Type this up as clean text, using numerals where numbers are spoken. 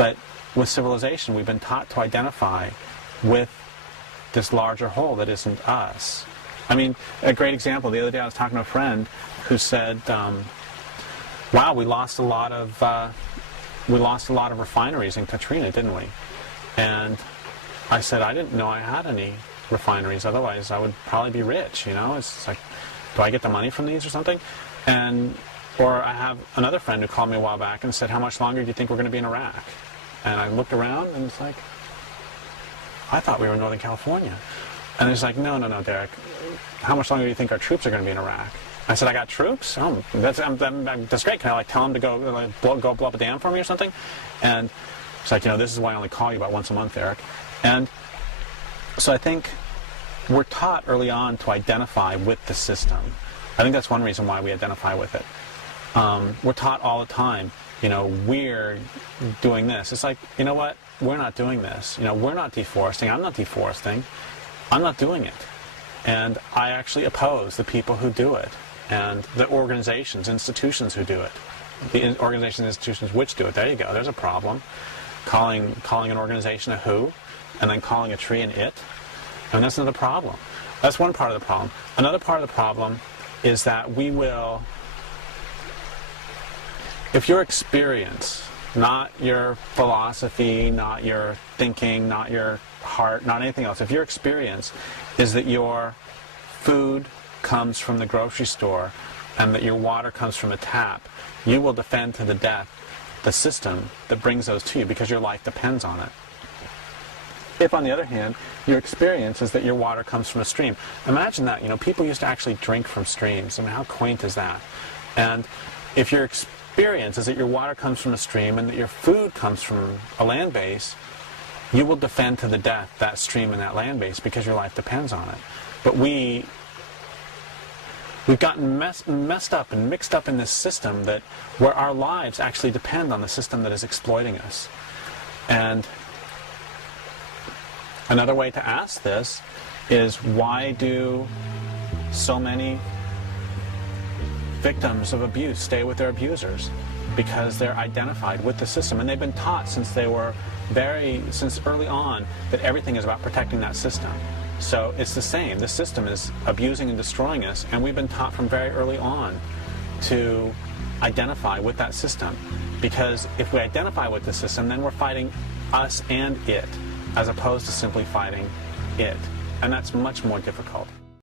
But with civilization, we've been taught to identify with this larger whole that isn't us. I mean, a great example, the other day I was talking to a friend who said, wow, we lost a lot of refineries in Katrina, didn't we? And I said, I didn't know I had any refineries, otherwise I would probably be rich, you know? It's like, do I get the money from these or something? Or I have another friend who called me a while back and said, how much longer do you think we're going to be in Iraq? And I looked around and it's like, I thought we were in Northern California. And he's like, no, Derek, how much longer do you think our troops are going to be in Iraq? I said, I got troops? Oh, that's great. Can I tell them to go blow up a dam for me or something? And it's like, this is why I only call you about once a month, Eric. And so I think we're taught early on to identify with the system. I think that's one reason why we identify with it. We're taught all the time, we're doing this. It's like, you know what? We're not doing this. We're not deforesting. I'm not deforesting. I'm not doing it. And I actually oppose the people who do it, and the organizations, institutions who do it. The organizations, institutions which do it. There you go. There's a problem. Calling an organization a who, and then calling a tree an it. And that's another problem. That's one part of the problem. Another part of the problem is that we will, if your experience, not your philosophy, not your thinking, not your heart, not anything else, if your experience is that your food comes from the grocery store and that your water comes from a tap, you will defend to the death the system that brings those to you because your life depends on it. If, on the other hand, your experience is that your water comes from a stream, imagine that, people used to actually drink from streams. I mean, how quaint is that? And if your experience is that your water comes from a stream and that your food comes from a land base, you will defend to the death that stream and that land base because your life depends on it. But we've gotten messed up and mixed up in this system where our lives actually depend on the system that is exploiting us. And another way to ask this is, why do so many victims of abuse stay with their abusers? Because they're identified with the system, and they've been taught since early on that everything is about protecting that system. So it's the same. The system is abusing and destroying us, and we've been taught from very early on to identify with that system. Because if we identify with the system, then we're fighting us and it, as opposed to simply fighting it. And that's much more difficult.